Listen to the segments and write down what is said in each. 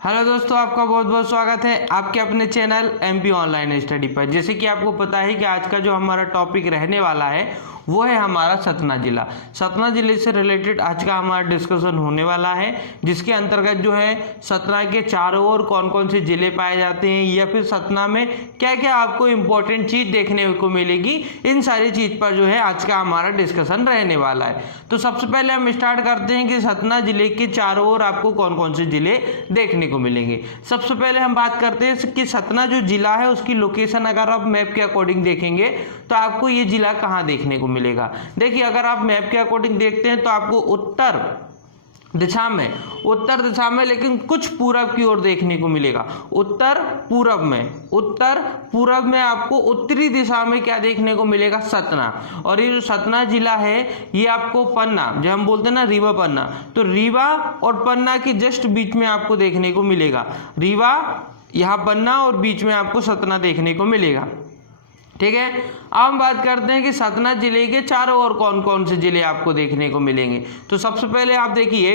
Hello दोस्तों, आपका बहुत बहुत स्वागत है आपके अपने चैनल एमपी ऑनलाइन स्टडी पर। जैसे कि आपको पता है कि आज का जो हमारा टॉपिक रहने वाला है वो है हमारा सतना जिला। सतना जिले से रिलेटेड आज का हमारा डिस्कशन होने वाला है, जिसके अंतर्गत जो है सतना के चारों ओर कौन कौन से जिले पाए जाते हैं या फिर सतना में क्या क्या आपको इम्पोर्टेंट चीज़ देखने को मिलेगी, इन सारी चीज़ पर जो है आज का हमारा डिस्कशन रहने वाला है। तो सबसे पहले हम स्टार्ट करते हैं कि सतना जिले के चारों ओर आपको कौन कौन से जिले देखने को मिलेंगे। सबसे पहले हम बात करते हैं कि सतना जो जिला है उसकी लोकेशन अगर आप मैप के अकॉर्डिंग देखेंगे तो आपको ये जिला कहाँ देखने को मिलेगा। देखिए, अगर आप मैप के अकॉर्डिंग देखते हैं तो आपको उत्तर दिशा में लेकिन कुछ पूरब की ओर देखने को मिलेगा। उत्तर पूरब में आपको उत्तरी दिशा में क्या देखने को मिलेगा, सतना। और ये जो सतना जिला है ये आपको पन्ना, जो हम बोलते हैं ना रीवा पन्ना, तो रीवा और पन्ना के जस्ट बीच में आपको देखने को मिलेगा। रीवा यहाँ पन्ना और बीच में आपको सतना देखने को मिलेगा। ठीक है, अब हम बात करते हैं कि सतना जिले के चारों ओर कौन कौन से जिले आपको देखने को मिलेंगे। तो सबसे पहले आप देखिए,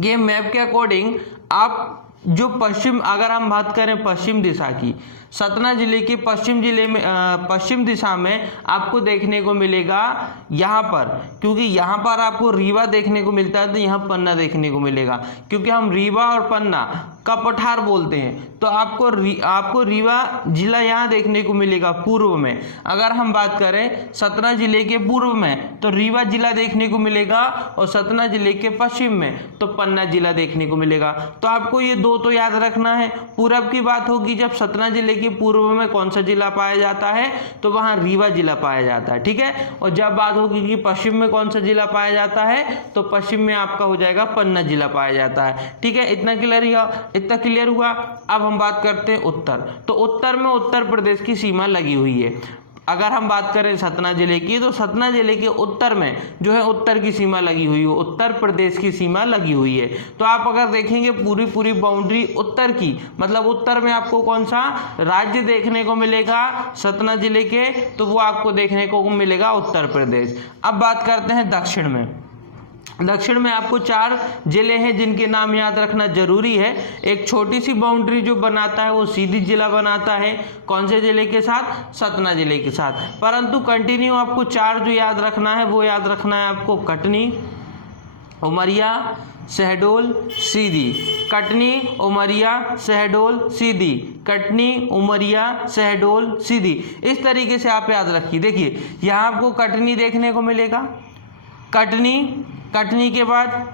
ये मैप के अकॉर्डिंग आप जो पश्चिम, अगर हम बात करें पश्चिम दिशा की, सतना जिले के पश्चिम दिशा में आपको देखने को मिलेगा यहाँ पर, क्योंकि यहाँ पर आपको रीवा देखने को मिलता है तो यहाँ पन्ना देखने को मिलेगा, क्योंकि हम रीवा और पन्ना का पठार बोलते हैं। तो आपको रीवा जिला यहाँ देखने को मिलेगा पूर्व में। अगर हम बात करें सतना जिले के पूर्व में तो रीवा जिला देखने को मिलेगा, और सतना जिले के पश्चिम में तो पन्ना जिला देखने को मिलेगा। तो आपको ये दो तो याद रखना है। पूरब की बात होगी जब सतना जिले के पूर्व में कौन सा जिला पाया जाता है तो वहां रीवा जिला पाया जाता है। ठीक है, और जब बात होगी कि पश्चिम में कौन सा जिला पाया जाता है तो पश्चिम में आपका हो जाएगा पन्ना जिला पाया जाता है। ठीक है, इतना क्लियर हुआ। अब हम बात करते हैं उत्तर। तो उत्तर में उत्तर प्रदेश की सीमा लगी हुई है। अगर हम बात करें सतना जिले की तो सतना जिले के उत्तर में जो है उत्तर की सीमा लगी हुई है, उत्तर प्रदेश की सीमा लगी हुई है। तो आप अगर देखेंगे पूरी बाउंड्री उत्तर की, मतलब उत्तर में आपको कौन सा राज्य देखने को मिलेगा सतना जिले के, तो वो आपको देखने को मिलेगा उत्तर प्रदेश। अब बात करते हैं दक्षिण में। दक्षिण में आपको 4 जिले हैं जिनके नाम याद रखना जरूरी है। एक छोटी सी बाउंड्री जो बनाता है वो सीधी जिला बनाता है, कौन से जिले के साथ, सतना जिले के साथ। परंतु कंटिन्यू आपको 4 जो याद रखना है वो याद रखना है आपको कटनी, उमरिया, शहडोल, सीधी। कटनी, उमरिया, शहडोल, सीधी। कटनी, उमरिया, शहडोल, सीधी। इस तरीके से आप याद रखिए। देखिए, यहाँ आपको कटनी देखने को मिलेगा, कटनी के बाद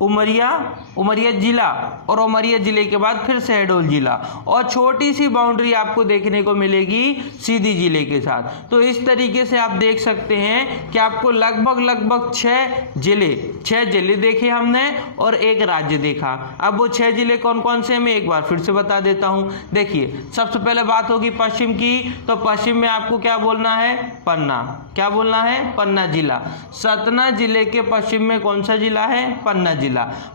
उमरिया जिला, और उमरिया जिले के बाद फिर शहडोल जिला, और छोटी सी बाउंड्री आपको देखने को मिलेगी सीधी जिले के साथ। तो इस तरीके से आप देख सकते हैं कि आपको लगभग 6 जिले देखे हमने और एक राज्य देखा। अब वो 6 जिले कौन कौन से, मैं एक बार फिर से बता देता हूं। देखिए, सबसे पहले बात होगी पश्चिम की, तो पश्चिम में आपको क्या बोलना है, पन्ना। क्या बोलना है, पन्ना जिला। सतना जिले के पश्चिम में कौन सा जिला है, पन्ना जिला।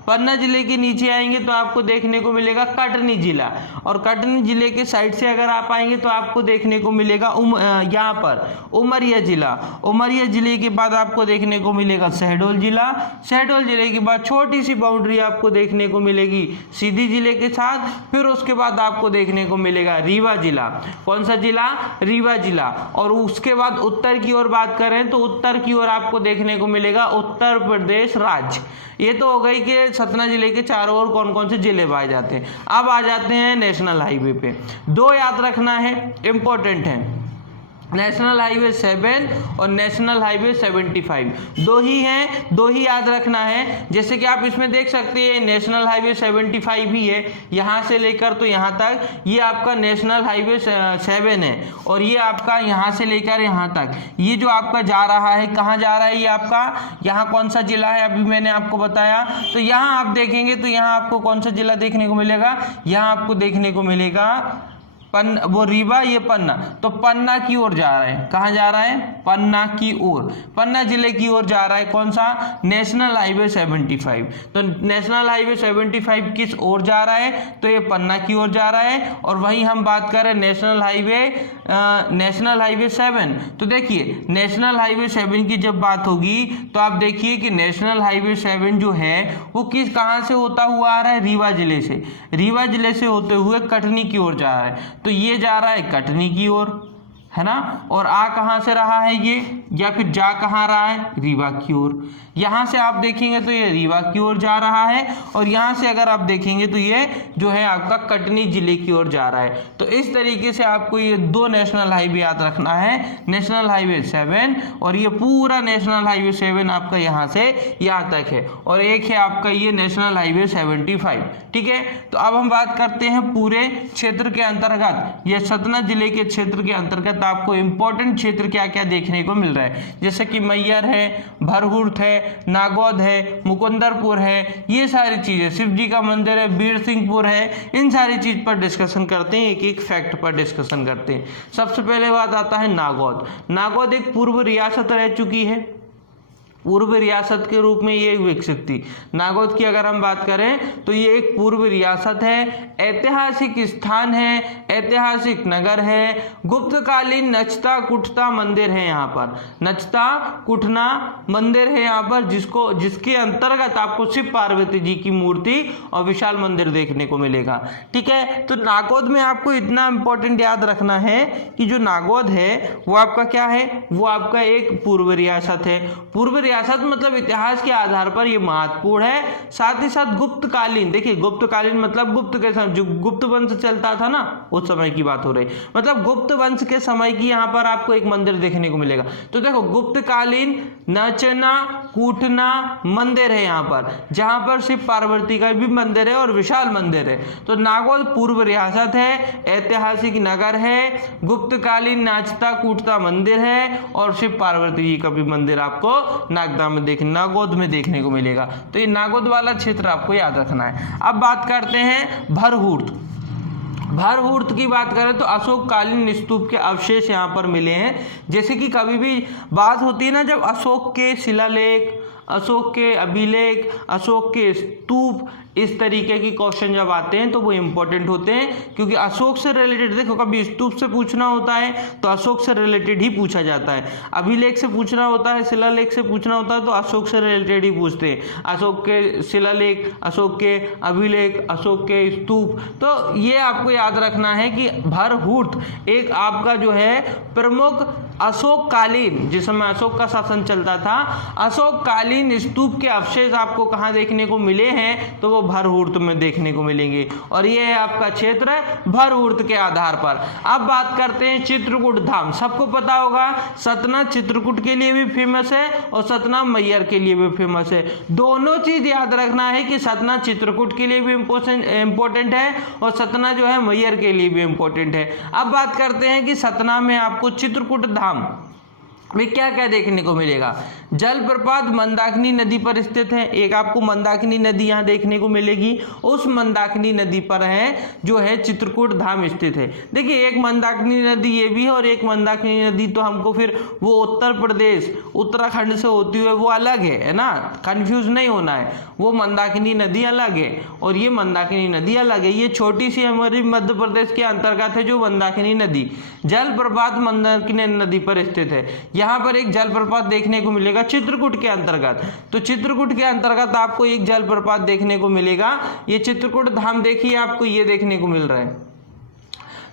पन्ना जिले के नीचे आएंगे तो आपको देखने को मिलेगा कटनी जिला, और कटनी जिले के साइड से अगर आप आएंगे तो आपको देखने को मिलेगा यहाँ पर उमरिया जिला। उमरिया जिले के बाद आपको देखने को मिलेगा शहडोल जिला। शहडोल जिले के बाद छोटी सी बाउंड्री आपको देखने को मिलेगी सीधी जिले के साथ। फिर उसके बाद आपको देखने को मिलेगा रीवा जिला। कौन सा जिला, रीवा जिला। और उसके बाद उत्तर की ओर बात करें तो उत्तर की ओर आपको देखने को मिलेगा उत्तर प्रदेश राज्य। ये तो हो गई कि सतना जिले के चारों ओर कौन कौन से जिले पाए जाते हैं। अब आ जाते हैं नेशनल हाईवे पे। 2 याद रखना है, इंपॉर्टेंट है, नेशनल हाईवे 7 और नेशनल हाईवे 75। 2 ही हैं, 2 ही याद रखना है। जैसे कि आप इसमें देख सकते हैं नेशनल हाईवे 75 ही है, यहाँ से लेकर तो यहाँ तक ये आपका नेशनल हाईवे 7 है, और ये आपका यहाँ से लेकर यहाँ तक ये जो आपका जा रहा है, कहाँ जा रहा है ये आपका, यहाँ कौन सा जिला है अभी मैंने आपको बताया। तो यहाँ आप देखेंगे तो यहाँ आपको कौन सा जिला देखने को मिलेगा, यहाँ आपको देखने को मिलेगा वो रीवा, ये पन्ना, तो पन्ना की ओर जा रहा है। कहाँ जा रहा है? पन्ना की ओर, पन्ना जिले की ओर जा रहा है। कौन सा? National highway 75। तो नेशनल हाईवे 75 किस ओर जा रहा है? तो ये पन्ना की ओर जा रहा है। और वहीं हम बात करें नेशनल हाईवे 7, तो देखिए नेशनल हाईवे 7 की जब बात होगी तो आप देखिए कि नेशनल हाईवे 7 जो है वो कहाँ से होता हुआ आ रहा है? रीवा जिले से, रीवा जिले से होते हुए कटनी की ओर जा रहा है। तो ये जा रहा है कटनी की ओर, है ना। और आ कहाँ से रहा है ये, या फिर जा कहाँ रहा है? रीवा की ओर। यहाँ से आप देखेंगे तो ये रीवा की ओर जा रहा है, और यहाँ से अगर आप देखेंगे तो ये जो है आपका कटनी जिले की ओर जा रहा है। तो इस तरीके से आपको ये 2 नेशनल हाईवे याद रखना है, नेशनल हाईवे 7 और ये पूरा नेशनल हाईवे 7 आपका यहाँ से यहाँ तक है, और एक है आपका ये नेशनल हाईवे 75। ठीक है, तो अब हम बात करते हैं पूरे क्षेत्र के अंतर्गत, ये सतना जिले के क्षेत्र के अंतर्गत आपको इंपॉर्टेंट क्षेत्र क्या क्या देखने को मिल रहा है। जैसे कि मैयर है, भरहुर्त है, नागौद है, मुकुंदरपुर है, ये सारी चीजें, शिव जी का मंदिर है, बीर सिंहपुर है, इन सारी चीज पर डिस्कशन करते हैं, एक एक फैक्ट पर डिस्कशन करते हैं। सबसे पहले बात आता है नागौद। नागौद एक पूर्व रियासत रह चुकी है, पूर्व रियासत के रूप में ये विकसित थी। नागौद की अगर हम बात करें तो ये एक पूर्व रियासत है, ऐतिहासिक स्थान है, ऐतिहासिक नगर है, गुप्तकालीन नचता कुटता मंदिर है यहाँ पर, नचता कुटना मंदिर है यहाँ पर, जिसके अंतर्गत आपको शिव पार्वती जी की मूर्ति और विशाल मंदिर देखने को मिलेगा। ठीक है, तो नागौद में आपको इतना इंपॉर्टेंट याद रखना है कि जो नागौद है वो आपका क्या है? वो आपका एक पूर्व रियासत है। पूर्व रियासत मतलब इतिहास के आधार पर ये महत्वपूर्ण है। साथ ही साथ गुप्तकालीन, देखिए गुप्तकालीन मतलब गुप्त के समय, जो गुप्त वंश चलता था ना उस समय की बात हो रही, मतलब गुप्त वंश के समय की यहाँ पर आपको एक मंदिर देखने को मिलेगा। तो देखो गुप्तकालीन नचना कूटना मंदिर है यहाँ पर, जहाँ पर शिव पार्वती का भी मंदिर है और विशाल मंदिर है। तो नागौद पूर्व रियासत है, ऐतिहासिक नगर है, गुप्तकालीन नाचता कूटता मंदिर है और शिव पार्वती जी का भी मंदिर आपको नागौद में देखने को मिलेगा। तो ये नागौद वाला क्षेत्र आपको याद रखना है। अब बात करते हैं भरहुर्त। भरहुर्त की बात करें तो अशोक कालीन स्तूप के अवशेष यहाँ पर मिले हैं। जैसे कि कभी भी बात होती है ना, जब अशोक के शिलालेख, अशोक के अभिलेख, अशोक के स्तूप, इस तरीके की क्वेश्चन जब आते हैं तो वो इंपॉर्टेंट होते हैं, क्योंकि अशोक से रिलेटेड, देखो कभी स्तूप से पूछना होता है तो अशोक से रिलेटेड ही पूछा जाता है, अभिलेख से पूछना होता है, शिलालेख से पूछना होता है तो अशोक से रिलेटेड ही पूछते हैं। अशोक के शिलालेख, अशोक के अभिलेख, अशोक के स्तूप। तो ये आपको याद रखना है कि भरहुर्त एक आपका जो है प्रमुख अशोक कालीन, जिस समय अशोक का शासन चलता था, अशोक कालीन स्तूप के अवशेष आपको कहाँ देखने को मिले हैं? तो वो भरहुर्त में देखने को मिलेंगे, और ये है आपका क्षेत्र भरहुर्त के आधार पर। अब बात करते हैं चित्रकूट धाम। सबको पता होगा सतना चित्रकूट के लिए भी फेमस है और सतना मैयर के लिए भी फेमस है। दोनों चीज याद रखना है कि सतना चित्रकूट के लिए भी इंपॉर्टेंट है और सतना जो है मैयर के लिए भी इंपॉर्टेंट है। अब बात करते हैं कि सतना में आपको चित्रकूट धाम में क्या क्या देखने को मिलेगा। जलप्रपात मंदाकिनी नदी पर स्थित है, एक आपको मंदाकिनी नदी यहाँ देखने को मिलेगी, उस मंदाकिनी नदी पर है जो है चित्रकूट धाम स्थित है। देखिए एक मंदाकिनी नदी ये भी है और एक मंदाकिनी नदी तो हमको फिर वो उत्तर प्रदेश उत्तराखंड से होती हुई वो अलग है ना, कंफ्यूज नहीं होना है। वो मंदाकिनी नदी अलग है और ये मंदाकिनी नदी अलग है। ये छोटी सी हमारी मध्य प्रदेश के अंतर्गत है जो मंदाकिनी नदी। जलप्रपात मंदाकिनी नदी पर स्थित है। यहाँ पर एक जलप्रपात देखने को मिलेगा चित्रकूट के अंतर्गत। तो चित्रकूट के अंतर्गत आपको एक जलप्रपात देखने को मिलेगा। ये चित्रकूट धाम देखिए आपको ये देखने को मिल रहा है,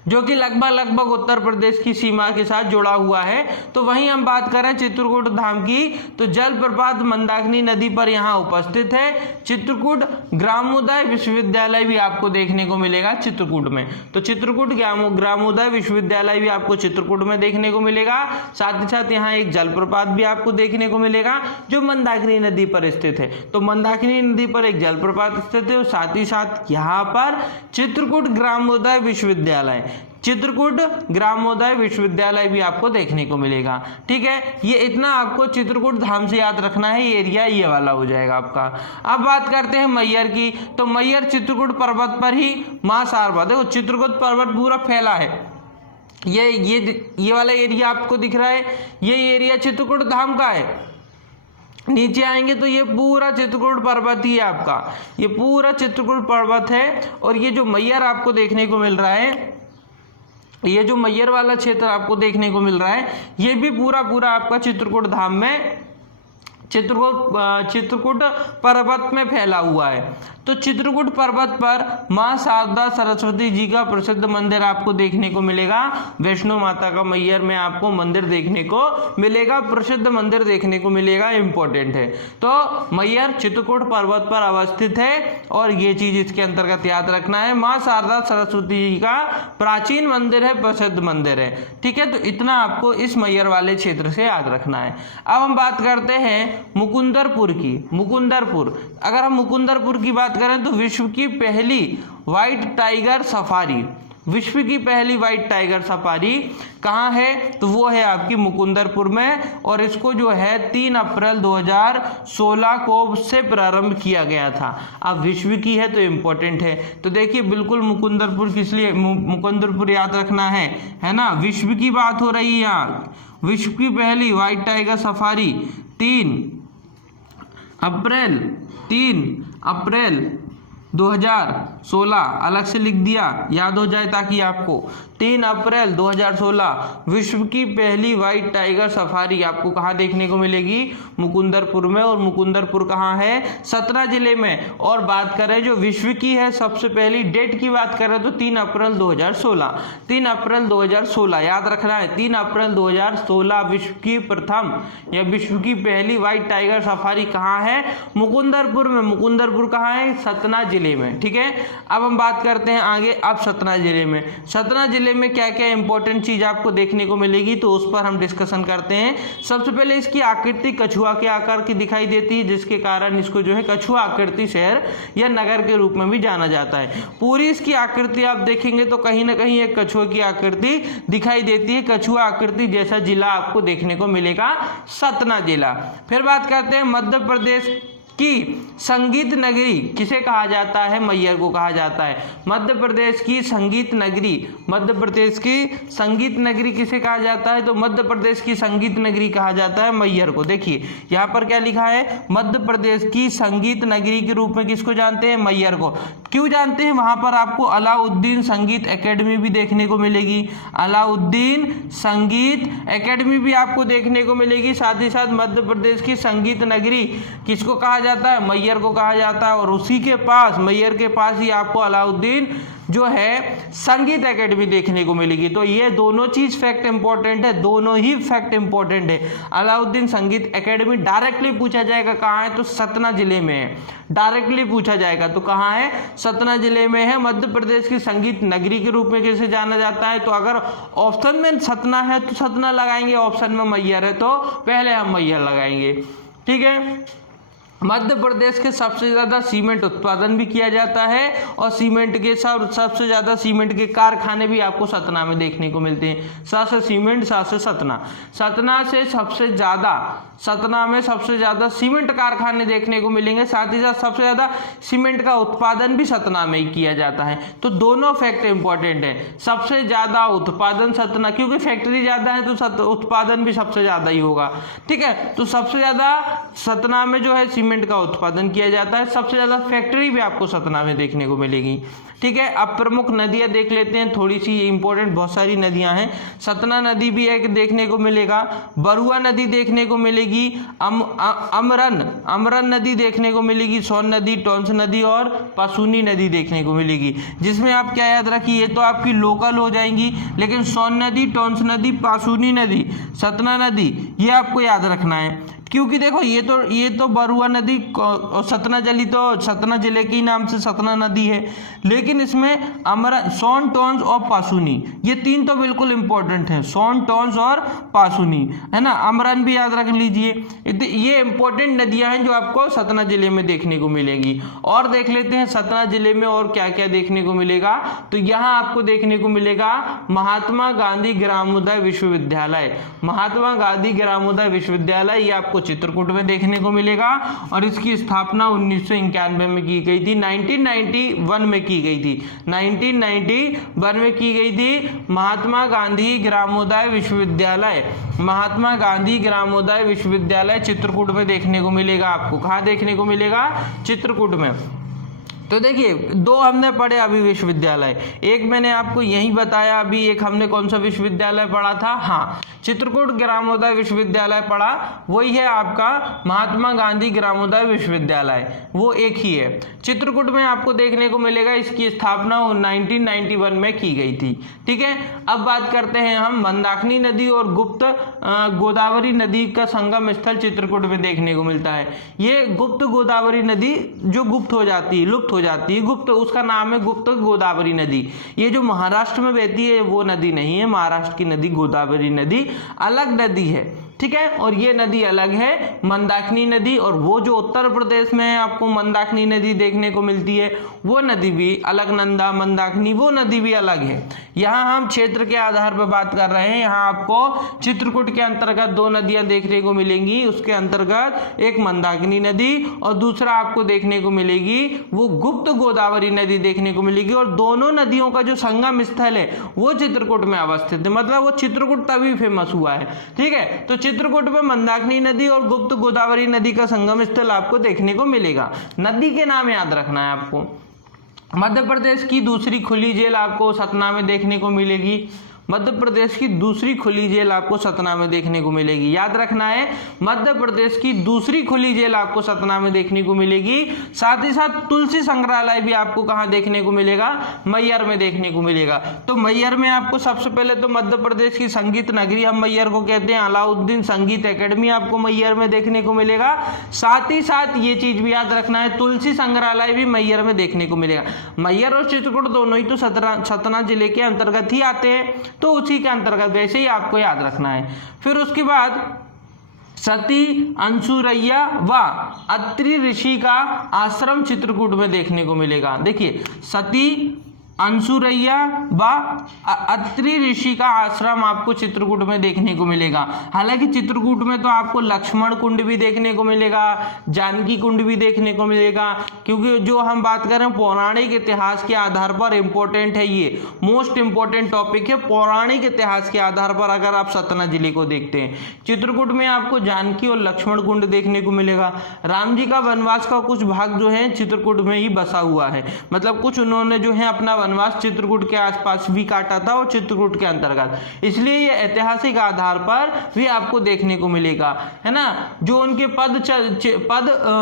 जो कि लगभग उत्तर प्रदेश की सीमा के साथ जुड़ा हुआ है। तो वहीं हम बात करें चित्रकूट धाम की, तो जलप्रपात मंदाकिनी नदी पर यहाँ उपस्थित है। चित्रकूट ग्रामोदय विश्वविद्यालय भी आपको देखने को मिलेगा चित्रकूट में। तो चित्रकूट ग्रामोदय विश्वविद्यालय भी आपको चित्रकूट में देखने को मिलेगा। साथ ही साथ यहाँ एक जलप्रपात भी आपको देखने को मिलेगा जो मंदाकिनी नदी पर स्थित है। तो मंदाकिनी नदी पर एक जलप्रपात स्थित है और साथ ही साथ यहाँ पर चित्रकूट ग्रामोदय विश्वविद्यालय, चित्रकूट ग्रामोदय विश्वविद्यालय भी आपको देखने को मिलेगा। ठीक है, ये इतना आपको चित्रकूट धाम से याद रखना है, ये एरिया ये वाला हो जाएगा आपका। अब बात करते हैं मैयर की, तो मैयर चित्रकूट पर्वत पर ही मां शारदा, देखो चित्रकूट पर्वत पूरा फैला है, ये वाला एरिया आपको दिख रहा है, ये एरिया चित्रकूट धाम का है। नीचे आएंगे तो ये पूरा चित्रकूट पर्वत ही है आपका, ये पूरा चित्रकूट पर्वत है। और ये जो मैयर आपको देखने को मिल रहा है, ये जो मैयर वाला क्षेत्र आपको देखने को मिल रहा है, ये भी पूरा पूरा आपका चित्रकूट धाम में, चित्रकूट पर्वत में फैला हुआ है। तो चित्रकूट पर्वत पर मां शारदा सरस्वती जी का प्रसिद्ध मंदिर आपको देखने को मिलेगा। वैष्णो माता का मैयर में आपको मंदिर देखने को मिलेगा, प्रसिद्ध मंदिर देखने को मिलेगा, इंपॉर्टेंट है। तो मैयर चित्रकूट पर्वत पर अवस्थित है और ये चीज इसके अंतर्गत याद रखना है। मां शारदा सरस्वती जी का प्राचीन मंदिर है, प्रसिद्ध मंदिर है। ठीक है, तो इतना आपको इस मैयर वाले क्षेत्र से याद रखना है। अब हम बात करते हैं मुकुंदरपुर की। मुकुंदरपुर, अगर हम मुकुंदरपुर की बात करें तो विश्व की पहली व्हाइट टाइगर सफारी, विश्व की पहली व्हाइट टाइगर सफारी कहाँ है, तो वो है आपकी मुकुंदरपुर में। और इसको जो है 3 अप्रैल 2016 को से प्रारंभ किया गया था। अब विश्व की है तो इम्पोर्टेंट है, तो देखिए बिल्कुल मुकुंदरपुर किस लिए, मुकुंदरपुर याद रखना है ना, विश्व की बात हो रही है यहाँ। विश्व की पहली व्हाइट टाइगर सफारी 3 अप्रैल 2016, अलग से लिख दिया, याद हो जाए ताकि आपको। 3 अप्रैल 2016 विश्व की पहली व्हाइट टाइगर सफारी आपको कहाँ देखने को मिलेगी, मुकुंदरपुर में। और मुकुंदरपुर कहाँ है, सतना जिले में। और बात करें जो विश्व की है सबसे पहली डेट की बात करें तो 3 अप्रैल 2016, 3 अप्रैल 2016 याद रखना है। 3 अप्रैल 2016 विश्व की प्रथम या विश्व की पहली व्हाइट टाइगर सफारी कहाँ है, मुकुंदरपुर में। मुकुंदरपुर कहाँ है, सतना जिले में। ठीक है, अब हम बात करते हैं आगे। अब सतना जिले में, सतना जिले में क्या क्या इंपॉर्टेंट चीज आपको देखने को मिलेगी, तो उस पर हम डिस्कशन करते हैं। सबसे पहले इसकी आकृति कछुआ के आकार की दिखाई देती है, जिसके कारण इसको जो है कछुआ आकृति शहर या नगर के रूप में भी जाना जाता है। पूरी इसकी आकृति आप देखेंगे तो कहीं ना कहीं एक कछुआ की आकृति दिखाई देती है, कछुआ आकृति जैसा जिला आपको देखने को मिलेगा सतना जिला। फिर बात करते हैं मध्य प्रदेश की संगीत नगरी किसे कहा जाता है, मैयर को कहा जाता है। मध्य प्रदेश की संगीत नगरी, मध्य प्रदेश की संगीत नगरी किसे कहा जाता है, तो मध्य प्रदेश की संगीत नगरी कहा जाता है मैयर को। देखिए यहाँ पर क्या लिखा है, मध्य प्रदेश की संगीत नगरी के रूप में किसको जानते हैं, मैयर को। क्यों जानते हैं, वहां पर आपको अलाउद्दीन संगीत एकेडमी भी देखने को मिलेगी, अलाउद्दीन संगीत एकेडमी भी आपको देखने को मिलेगी। साथ ही साथ मध्य प्रदेश की संगीत नगरी किसको कहा जाता है, मैयर को कहा जाता है। और उसी के पास, मैयर के पास ही आपको अलाउद्दीन जो है संगीत एकेडमी देखने को मिलेगी। तो ये दोनों चीज फैक्ट इंपॉर्टेंट है, दोनों ही फैक्ट इंपॉर्टेंट है। अलाउद्दीन संगीत एकेडमी डायरेक्टली पूछा जाएगा कहाँ है, तो सतना जिले में है। डायरेक्टली पूछा जाएगा तो कहाँ है, सतना जिले में है। मध्य प्रदेश की संगीत नगरी के रूप में कैसे जाना जाता है, तो अगर ऑप्शन में सतना है तो सतना लगाएंगे, ऑप्शन में मैयर है तो पहले हम मैयर लगाएंगे। ठीक है, मध्य प्रदेश के सबसे ज़्यादा सीमेंट उत्पादन भी किया जाता है और सीमेंट के सबसे ज़्यादा सीमेंट के कारखाने भी आपको सतना में देखने को मिलते हैं। साथ से सीमेंट, साथ से सतना, सतना से सबसे ज़्यादा, सतना में सबसे ज़्यादा सीमेंट कारखाने देखने को मिलेंगे। साथ ही साथ सबसे ज़्यादा सीमेंट का उत्पादन भी सतना में ही किया जाता है। तो दोनों फैक्ट इंपॉर्टेंट है। सबसे ज़्यादा उत्पादन सतना, क्योंकि फैक्ट्री ज़्यादा है तो उत्पादन भी सबसे ज़्यादा ही होगा। ठीक है, तो सबसे ज़्यादा सतना में जो है सीमेंट का उत्पादन किया जाता है। सबसे ज्यादा फैक्ट्री भी आपको सतना में देखने को मिलेगी। ठीक है, अब प्रमुख नदियां देख लेते हैं, थोड़ी सी इंपॉर्टेंट, बहुत सारी नदियां हैं। सतना नदी भी एक देखने को मिलेगा, बरुआ नदी देखने को मिलेगी, अमरन नदी देखने को मिलेगी, सोन नदी, टोंस नदी और पासूनी नदी देखने को मिलेगी। जिसमें आप क्या याद रखिए, ये तो आपकी लोकल हो जाएंगी, लेकिन सोन नदी, टोंस नदी, पासूनी नदी, सतना नदी, ये आपको याद रखना है। क्योंकि देखो ये तो बरुआ नदी और सतना जली तो सतना जिले के नाम से सतना नदी है, लेकिन इसमें सोन, टोंस और पासुनी, ये तीन तो बिल्कुल इंपॉर्टेंट है, सोन, टोंस और पासुनी, है ना। अमरन भी याद रख लीजिए। ये इंपॉर्टेंट नदियां हैं जो आपको सतना जिले में देखने को मिलेगी। और देख लेते हैं सतना जिले में और क्या क्या देखने को मिलेगा। तो यहाँ आपको देखने को मिलेगा महात्मा गांधी ग्रामोदय विश्वविद्यालय। महात्मा गांधी ग्रामोदय विश्वविद्यालय ये आपको चित्रकूट में देखने को मिलेगा और इसकी स्थापना 1991 में की गई थी, 1991 में की गई थी, 1991 में की गई थी। महात्मा गांधी ग्रामोदय विश्वविद्यालय, महात्मा गांधी ग्रामोदय विश्वविद्यालय चित्रकूट में देखने को मिलेगा। आपको कहाँ देखने को मिलेगा? चित्रकूट में। तो देखिए दो हमने पढ़े अभी विश्वविद्यालय, एक मैंने आपको यही बताया अभी, एक हमने कौन सा विश्वविद्यालय पढ़ा था? हाँ, चित्रकूट ग्रामोदय विश्वविद्यालय पढ़ा, वही है आपका महात्मा गांधी ग्रामोदय विश्वविद्यालय, वो एक ही है। चित्रकूट में आपको देखने को मिलेगा, इसकी स्थापना 1991 में की गई थी। ठीक है, अब बात करते हैं हम मंदाकिनी नदी और गुप्त गोदावरी नदी का संगम स्थल चित्रकूट में देखने को मिलता है। ये गुप्त गोदावरी नदी जो गुप्त हो जाती है, लुप्त हो जाती है, गुप्त, उसका नाम है गुप्त गोदावरी नदी। ये जो महाराष्ट्र में बहती है वो नदी नहीं है, महाराष्ट्र की नदी गोदावरी नदी अलग नदी है। ठीक है, और ये नदी अलग है मंदाकिनी नदी, और वो जो उत्तर प्रदेश में है आपको मंदाकिनी नदी देखने को मिलती है, वो नदी भी अलग, नंदा मंदाकिनी वो नदी भी अलग है। यहाँ हम क्षेत्र के आधार पर बात कर रहे हैं। यहाँ आपको चित्रकूट के अंतर्गत दो नदियां देखने को मिलेंगी, उसके अंतर्गत एक मंदाकिनी नदी और दूसरा आपको देखने को मिलेगी वो गुप्त गोदावरी नदी देखने को मिलेगी। और दोनों नदियों का जो संगम स्थल है वो चित्रकूट में अवस्थित है, मतलब वो चित्रकूट तभी फेमस हुआ है। ठीक है, तो चित्रकूट में मंदाकिनी नदी और गुप्त गोदावरी नदी का संगम स्थल आपको देखने को मिलेगा। नदी के नाम याद रखना है आपको। मध्य प्रदेश की दूसरी खुली जेल आपको सतना में देखने को मिलेगी। मध्य प्रदेश की दूसरी खुली जेल आपको सतना में देखने को मिलेगी, याद रखना है। मध्य प्रदेश की दूसरी खुली जेल आपको सतना में देखने को मिलेगी। साथ ही साथ तुलसी संग्रहालय भी आपको कहाँ देखने को मिलेगा? मैहर में देखने को मिलेगा। तो मैहर में आपको सबसे पहले तो मध्य प्रदेश की संगीत नगरी हम मैहर को कहते हैं, अलाउद्दीन संगीत एकेडमी आपको मैहर में देखने को मिलेगा। साथ ही साथ ये चीज भी याद रखना है, तुलसी संग्रहालय भी मैहर में देखने को मिलेगा। मैहर और चित्रकूट दोनों ही तो सतना जिले के अंतर्गत ही आते हैं, तो उसी के अंतर्गत वैसे ही आपको याद रखना है। फिर उसके बाद सती, अंसुरैया व अत्रि ऋषि का आश्रम चित्रकूट में देखने को मिलेगा। देखिए सती, अंसुरैया व अत्रि ऋषि का आश्रम आपको चित्रकूट में देखने को मिलेगा। हालांकि चित्रकूट में तो आपको लक्ष्मण कुंड भी देखने को मिलेगा, जानकी कुंड भी देखने को मिलेगा, क्योंकि जो हम बात करें पौराणिक इतिहास के आधार पर इंपॉर्टेंट है, ये मोस्ट इंपॉर्टेंट टॉपिक है। पौराणिक इतिहास के आधार पर अगर आप सतना जिले को देखते हैं, चित्रकूट में आपको जानकी और लक्ष्मण कुंड देखने को मिलेगा। राम जी का वनवास का कुछ भाग जो है चित्रकूट में ही बसा हुआ है, मतलब कुछ उन्होंने जो है अपना वनवास चित्रकूट के आसपास भी काटा था और चित्रकूट के अंतर्गत, इसलिए ये ऐतिहासिक आधार पर भी आपको देखने को मिलेगा, है ना। जो उनके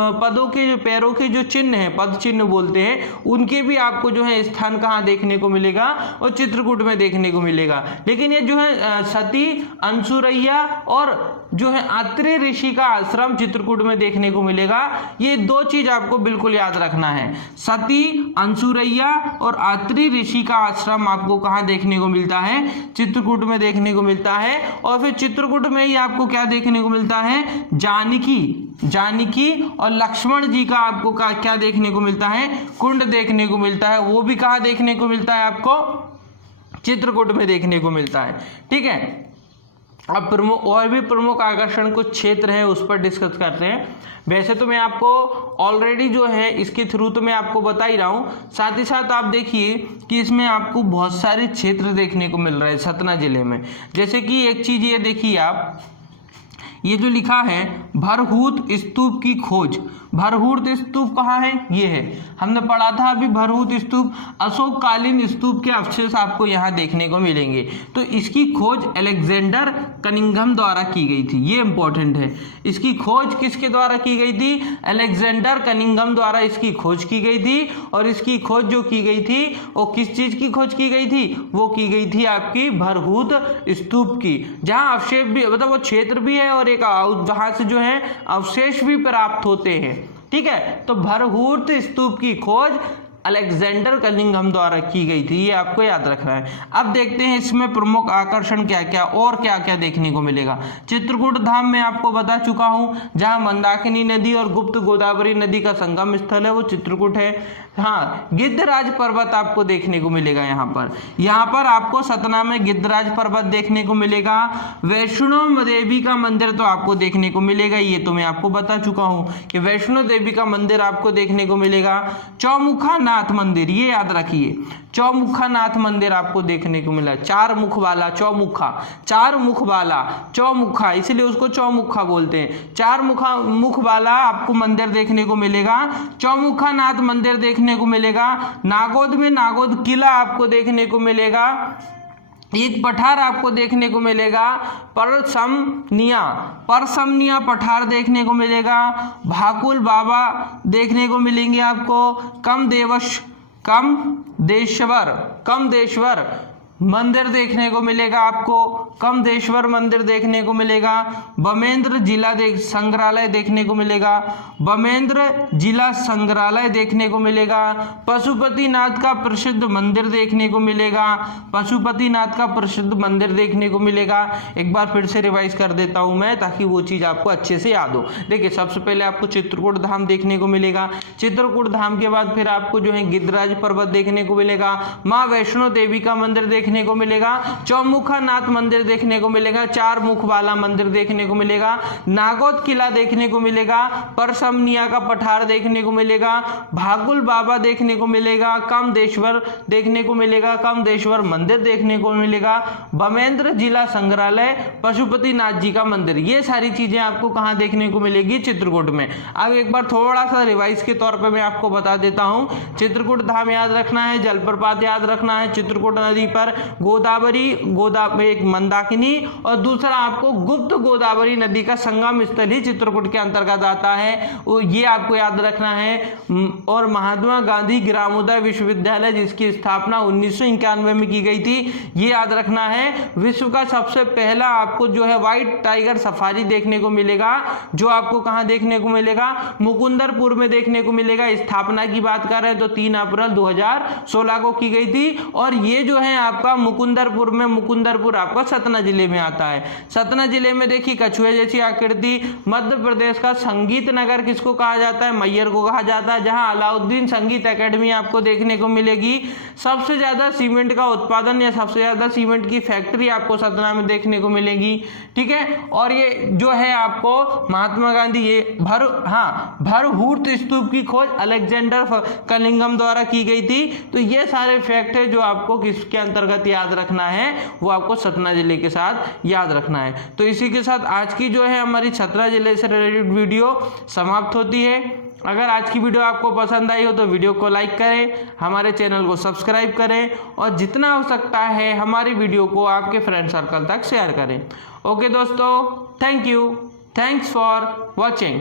पदों के जो पैरों के जो चिन्ह है, पद चिन्ह बोलते हैं, उनके भी आपको जो है स्थान कहाँ देखने को मिलेगा? और चित्रकूट में देखने को मिलेगा। लेकिन ये जो है सती, अंसुरैया और जो है अत्रि ऋषि का आश्रम चित्रकूट में देखने को मिलेगा। ये दो चीज आपको बिल्कुल याद रखना है, सती, अंसुरैया और अत्रि ऋषि का आश्रम आपको कहाँ देखने को मिलता है? चित्रकूट में देखने को मिलता है। और फिर चित्रकूट में ही आपको क्या देखने को मिलता है? जानकी और लक्ष्मण जी का आपको क्या देखने को मिलता है? कुंड देखने को मिलता है। वो भी कहाँ देखने को मिलता है? आपको चित्रकूट में देखने को मिलता है। ठीक है, अब और भी प्रमुख आकर्षण कुछ क्षेत्र है उस पर डिस्कस करते हैं। वैसे तो मैं आपको ऑलरेडी जो है इसके थ्रू तो मैं आपको बता ही रहा हूँ, साथ ही साथ आप देखिए कि इसमें आपको बहुत सारे क्षेत्र देखने को मिल रहे हैं सतना जिले में। जैसे कि एक चीज ये देखिए आप, ये जो लिखा है भरहूत स्तूप की खोज, भरहूत स्तूप कहाँ है, ये है, हमने पढ़ा था अभी भरहूत स्तूप, अशोककालीन स्तूप के अवशेष आपको यहाँ देखने को मिलेंगे। तो इसकी खोज अलेक्जेंडर कनिंघम द्वारा की गई थी, ये इंपॉर्टेंट है। इसकी खोज किसके द्वारा की गई थी, अलेक्जेंडर कनिंघम द्वारा इसकी खोज की गई थी। और इसकी खोज जो की गई थी वो किस चीज की खोज की गई थी, वो की गई थी आपकी भरहूत स्तूप की, जहां अवशेष भी मतलब वो क्षेत्र भी है और एक जहां से जो है अवशेष भी प्राप्त होते हैं। ठीक है, तो भरहूत स्तूप की खोज अलेक्जेंडर कनिंघम द्वारा की गई थी, ये आपको याद रखना है। अब देखते हैं इसमें प्रमुख आकर्षण क्या क्या और क्या क्या देखने को मिलेगा। चित्रकूट धाम में आपको बता चुका हूं, जहां मंदाकिनी नदी और गुप्त गोदावरी नदी का संगम स्थल है वो चित्रकूट है। हाँ, गिद्धराज पर्वत आपको देखने को मिलेगा यहाँ पर आपको सतना में गिद्धराज पर्वत देखने को मिलेगा। वैष्णो देवी का मंदिर तो आपको देखने को मिलेगा, ये तो मैं आपको बता चुका हूँ कि वैष्णो देवी का मंदिर आपको देखने को मिलेगा। चौमुखा नाथ मंदिर, ये याद रखिए, चौमुखा नाथ मंदिर आपको देखने को मिला, चार मुख वाला चौमुखा, चार मुख वाला चौमुखा, इसलिए उसको चौमुखा बोलते हैं। चार मुख वाला आपको मंदिर देखने को मिलेगा, चौमुखा नाथ मंदिर देखने को मिलेगा। नागौद में नागौद किला आपको देखने को मिलेगा। एक पठार आपको देखने को मिलेगा, परसमनिया पठार देखने को मिलेगा। भाकुल बाबा देखने को मिलेंगे आपको। कमदेश्वर मंदिर देखने को मिलेगा आपको, कमदेश्वर मंदिर देखने को मिलेगा। बमेंद्र जिला संग्रहालय देखने को मिलेगा, बमेंद्र जिला संग्रहालय देखने को मिलेगा। पशुपतिनाथ का प्रसिद्ध मंदिर देखने को मिलेगा, पशुपतिनाथ का प्रसिद्ध मंदिर देखने को मिलेगा। एक बार फिर से रिवाइज कर देता हूं मैं, ताकि वो चीज आपको अच्छे से याद हो। देखिए, सबसे पहले आपको चित्रकूट धाम देखने को मिलेगा। चित्रकूट धाम के बाद फिर आपको जो है गिद्धराज पर्वत देखने को मिलेगा, माँ वैष्णो देवी का मंदिर देखने को मिलेगा, चौमुखा नाथ मंदिर देखने को मिलेगा, चार मुख वाला मंदिर देखने को मिलेगा, नागौद किला देखने को मिलेगा, परसमनिया का पठार देखने को मिलेगा, भाकुल बाबा देखने को मिलेगा, कमदेश्वर देखने को मिलेगा, कमदेश्वर मंदिर देखने को मिलेगा, बमेंद्र जिला संग्रहालय, पशुपतिनाथ जी का मंदिर। ये सारी चीजें आपको कहां देखने को मिलेगी, चित्रकूट में। अब एक बार थोड़ा सा रिवाइज के तौर पे मैं आपको बता देता हूं। चित्रकूट धाम याद रखना है, जलप्रपात याद रखना है, चित्रकूट नदी पर गोदावरी एक मंदाकिनी और दूसरा आपको गुप्त गोदावरी नदी का संगम स्थल ही चित्रकूट के अंतर्गत आता है, ये आपको याद रखना है। और महात्मा गांधी ग्रामोदय विश्वविद्यालय, जिसकी स्थापना 1991 में की गई थी, ये याद रखना है। विश्व का सबसे पहला आपको जो है व्हाइट टाइगर सफारी देखने को मिलेगा, जो आपको कहां देखने को मिलेगा, मुकुंदरपुर में देखने को मिलेगा। स्थापना की बात कर रहे हैं तो 3 अप्रैल 2016 को की गई थी। और ये जो है आपका मुकुंदरपुर आपका सतना जिले में आता है। सतना जिले में देखिए कछुए जैसी आकृति। मध्य प्रदेश का संगीत नगर किसको कहा जाता है, मैयर को कहा जाता है, जहां अलाउद्दीन संगीत एकेडमी आपको देखने को मिलेगी। सबसे ज्यादा सीमेंट का उत्पादन या सबसे ज्यादा सीमेंट की फैक्ट्री आपको सतना में देखने को मिलेगी। ठीक है, और ये जो है आपको महात्मा गांधी ये भरहूत स्तूप की खोज अलेक्जेंडर कनिंघम द्वारा की गई थी। तो ये सारे फैक्ट है जो आपको किसके अंतर्गत याद रखना है, वो आपको सतना जिले के साथ याद रखना है। तो इसी के साथ आज की जो है हमारी सतना जिले से रिलेटेड वीडियो समाप्त होती है। अगर आज की वीडियो आपको पसंद आई हो तो वीडियो को लाइक करें, हमारे चैनल को सब्सक्राइब करें और जितना हो सकता है हमारी वीडियो को आपके फ्रेंड सर्कल तक शेयर करें। ओके दोस्तों, thank you, thanks for watching.